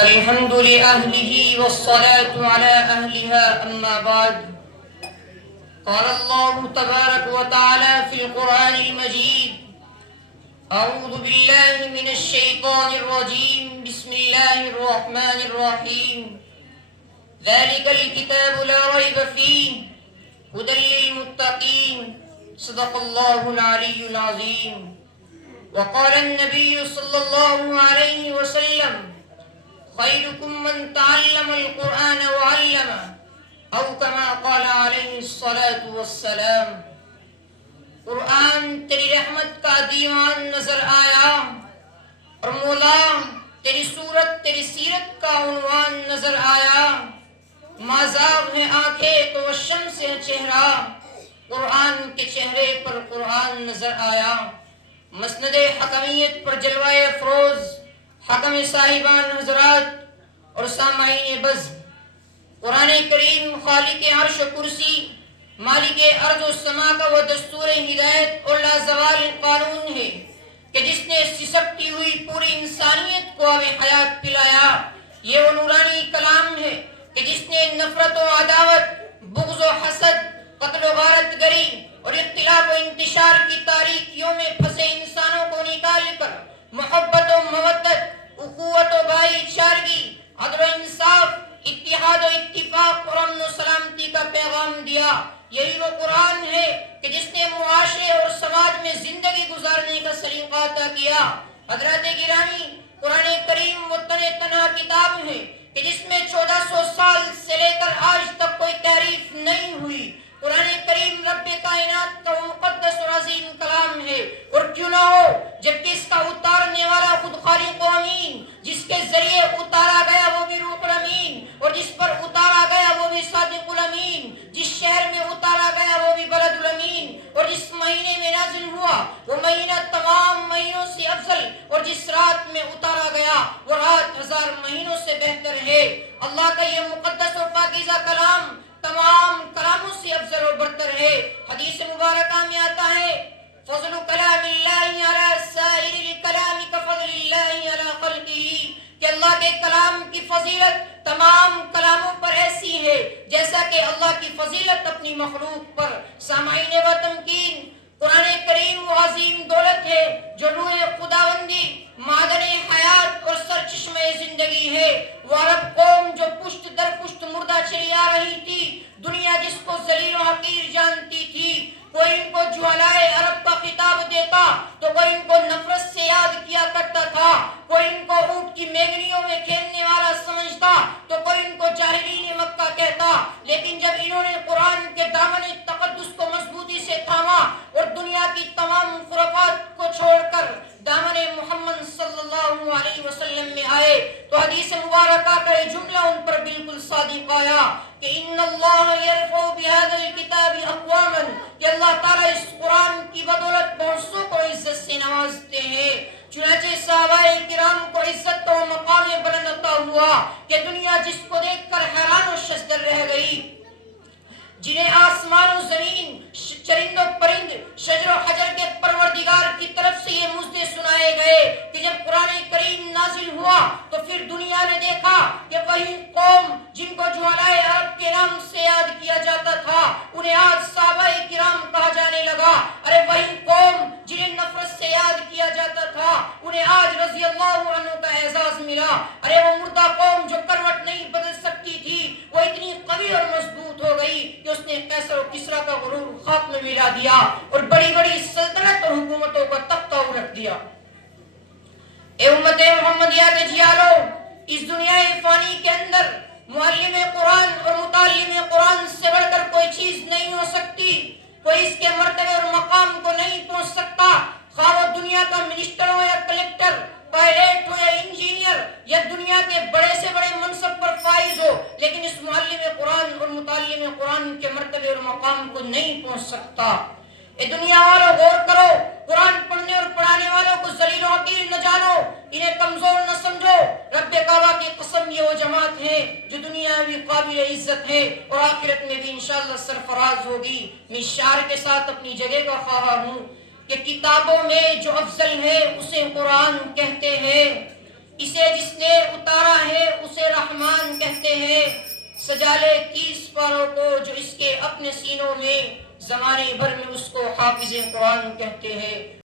الحمد لأهله والصلاة على أهلها أما بعد. قال الله تبارك وتعالى في القرآن المجيد: أعوذ بالله من الشيطان الرجيم. بسم الله الرحمن الرحيم. ذلك الكتاب لا ريب فيه هدى للمتقين. صدق الله العلي العظيم. وقال النبي صلى الله عليه وسلم: خيركم من تعلم القرآن وعلمه، او كما قال علیہ الصلاة والسلام. قرآن تیری رحمت کا دیوان نظر آیا اور مولا تیری صورت تیری سیرت کا عنوان نظر آیا. مازاغ ہے آنکھیں تو شمس ہے چہرہ، قرآن کے چہرے پر قرآن نظر آیا. مسند حکمیت پر جلوہ افروز حکم صاحبان حضرات اور سامعین بز، قرآن کریم خالق عرش و کرسی، مالک ارض و سما کا وہ دستور ہدایت اور لازوال قانون ہے کہ جس نے سسکتی ہوئی پوری انسانیت کو آب حیات پلایا. یہ وہ نورانی کلام ہے کہ جس نے نفرت و عداوت، بغض و حسد، قتل و غارت گری اور اختلاف و انتشار کی تاریکیوں میں پھنسے انسانوں کو نکال کر محبت و مودت، اخوت و بھائی چارگی، عدل و انصاف، اتحاد و اتفاق اور امن و سلامتی کا پیغام دیا. یہی وہ قرآن ہے کہ جس نے معاشرے اور سماج میں زندگی گزارنے کا سلیقہ عطا کیا. حضرات گرامی، قرآن کریم وہ تنہا کتاب ہے کہ جس میں 1400 سال سے لے کر آج تک کوئی تحریف نہیں ہوئی. قرآن کریم رب کائنات کا وہ مقدس اور عظیم کلام ہے، اور کیوں نہ ہو جبکہ اس کا اتارنے والا خود خالق و امین، جس کے ذریعے اتارا گیا وہ بھی روح الامین، اور جس پر اتارا گیا وہ بھی صادق الامین، جس شہر میں اتارا گیا وہ بھی بلد الامین، اور جس مہینے میں نازل ہوا وہ مہینہ تمام مہینوں سے افضل، اور جس رات میں اتارا گیا وہ رات 1000 مہینوں سے بہتر ہے. اللہ کا یہ مقدس اور پاکیزہ کلام تمام کلاموں سے افضل اور برتر ہے. حدیث مبارکہ میں آتا ہے: فضل کلام اللہ علی سائر الکلام کفضل اللہ علی خلقہ، کہ اللہ کے کلام کی فضیلت تمام کلاموں پر ایسی ہے جیسا کہ اللہ کی فضیلت اپنی مخلوق پر. سامعین و تمکین، قرآن کریم وہ عظیم دولت ہے جو روح خداوندی، معدن حیات اور سرچشمہ زندگی ہے. وہ عرب قوم جو پشت در پشت مردہ چلی آ رہی تھی، دنیا جس کو ذلیل و حقیر جانتی تھی، کوئی ان کو جہلائے عرب کا خطاب دیتا تو کوئی ان کو نفرت سے یاد کیا کرتا تھا، کوئی ان کو اونٹ کی میگنیوں میں کھیلنے والا سمجھتا تو کوئی ان کو جاہلین مکہ کہتا. لیکن جب انہوں نے قرآن کے دامن تقدس کو مضبوطی سے تھاما اور دنیا کی تمام خرافات کو چھوڑ کر دامن محمد صلی اللہ علیہ وسلم میں آئے تو حدیث مبارکہ کا یہ جملہ ان پر بالکل صادق آیا کہ ان اللہ یرفع بہذا الکتاب اقواما، کہ اللہ تعالیٰ اس قرآن کی بدولت بہتوں کو عزت سے نوازتے ہیں. چنانچہ صحابہ کرام کو عزت و مقام بلند عطا ہوا کہ دنیا جس کو دیکھ کر حیران و شزدر رہ گئی، جنہیں آسمان و زمین، چرند و پرند، شجر و حجر کے پروردگار کی طرف سے یہ مژدے سنائے گئے کہ جب قرآن کریم نازل ہوا تو پھر دنیا نے دیکھا کہ وہی قوم جن کو جہلائے عرب کے نام سے یاد کیا جاتا تھا، انہیں آج صحابہ کرام کہا جانے لگا. ارے وہی قوم جنہیں نفرت سے یاد کیا جاتا تھا، انہیں آج رضی اللہ عنہ کا اعزاز ملا. ارے وہ مردہ قوم جو کروٹ نہیں بدل سکتی تھی، وہ اتنی قوی اور مضبوط ہو گئی کہ اس نے قیصر و کسریٰ کا غرور خاک میں ملا دیا اور بڑی بڑی سلطنت اور حکومتوں کا تختہ الٹ دیا. اے امت محمدیہ کے جیالو، اس دنیا فانی کے اندر معلم قرآن اور متعلم قرآن سے بڑھ کر کوئی چیز نہیں ہو سکتی. کوئی اس کے مرتبے اور مقام کو نہیں پہنچ سکتا، خواہ وہ دنیا کا منسٹر ہو یا کلیکٹر، پائلٹ ہو یا انجینئر یا دنیا کے بڑے سے بڑے منصب پر فائز ہو، لیکن اس معلم قرآن اور متعلم قرآن کے مرتبے اور مقام کو نہیں پہنچ سکتا. اے دنیا والوں، غور کرو، قرآن پڑھنے اور پڑھانے والوں کو ذلیل و حقیر نہ جانو، انہیں کمزور نہ سمجھو. رب کعبہ کی قسم یہ وہ جماعت ہے جو دنیا میں قابل عزت ہے اور آخرت میں بھی انشاءاللہ سرفراز ہوگی. میں اشارے کے ساتھ اپنی جگہ کا خواہاں ہوں کہ کتابوں میں جو افضل ہے اسے قرآن کہتے ہیں. اسے جس نے اتارا ہے سجا لے 30 پاروں کو جو اس کے اپنے سینوں میں زمانے بھر میں اس کو حافظ قرآن کہتے ہیں۔